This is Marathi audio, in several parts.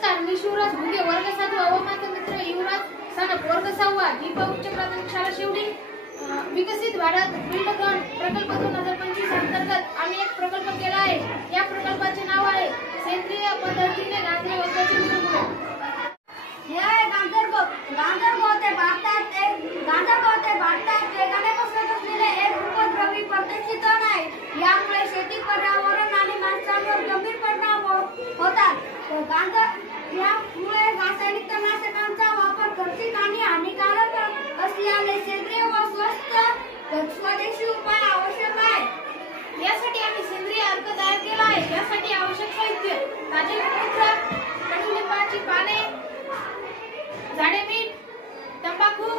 नमस्कार, मी शिवराज भुगे, वर्ग 7 माझा मित्र युवराज सानप, वर्ग 6 दीपा उच्च प्राथमिक शाळा शिवडी। विकसित भारत बिल्डग्राउंड प्रकल्प 2025 अंतर्गत आम्ही एक प्रकल्प केला आहे। या प्रकल्पाचे नाव आहे सेंद्रिय पद्धतीने गांजर गवताचे निर्मूलन। भारतात वेगाने पसरत असलेले एक उपद्रवी परदेशी तण आहे। यामुळे शेती, पर्यावरण आणि माणसांवर गंभीर परिणाम होतात। यामुळे रासायनिक तणनाशकांचा वापर खर्चिक आणि हानिकारक असल्याने सेंद्रिय व स्वदेशी उपाय आवश्यक आहे। यासाठी आम्ही सेंद्रिय अर्क तयार केला आहे। यासाठी आवश्यक साहित्य: ताजे मूत्र, कडुलिंबाची पाने, जाडे मीठ, तंबाखू,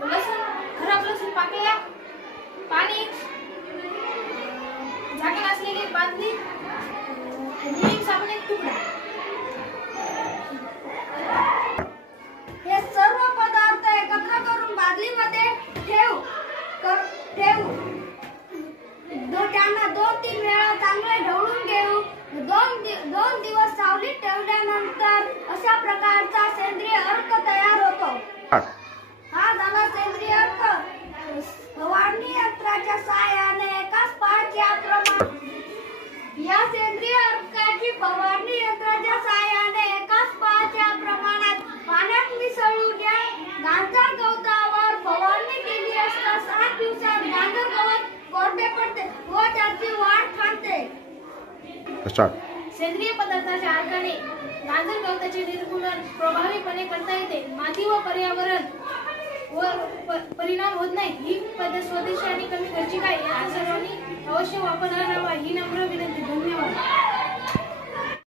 लसूण, खराब लसूण पाकळ्या, पाणी, झाकण असलेली बादली, मीठ, साबण एक तुकडा। हे सर्व पदार्थ एकत्र करून बादलीमध्ये ठेवू। त्यांना 2-3 वेळा चांगले ढवळून घेऊ। 2 दिवस सावलीत ठेवल्यानंतर अशा प्रकारचा सेंद्रिय अर्क तयार होतो। हा झाला सेंद्रिय अर्क। फवारणी यंत्राच्या साहाय्याने एकाच पाण्याच्या प्रमाणात या सेंद्रिय अर्काची फवारणी यंत्राच्या साहाय्याने एकाच पाण्याच्या प्रमाणात पाण्यात मिसळून या गांजर गवतावर फवारणी केली असता 7 दिवसात गांजर गवत कोरडे पडते व त्याची वाढ थांबते। सेंद्रिय पदार्थाच्या अर्काने गांजर गवताचे निर्मूलन प्रभावीपणे करता येते। माती व पर्यावरण वर परिणाम होत नाही। ही पद्धत स्वदेशी आणि कमी खर्चिक आहे। या सर्वांनी अवश्य वापर करावा ही नम्र विनंती। धन्यवाद।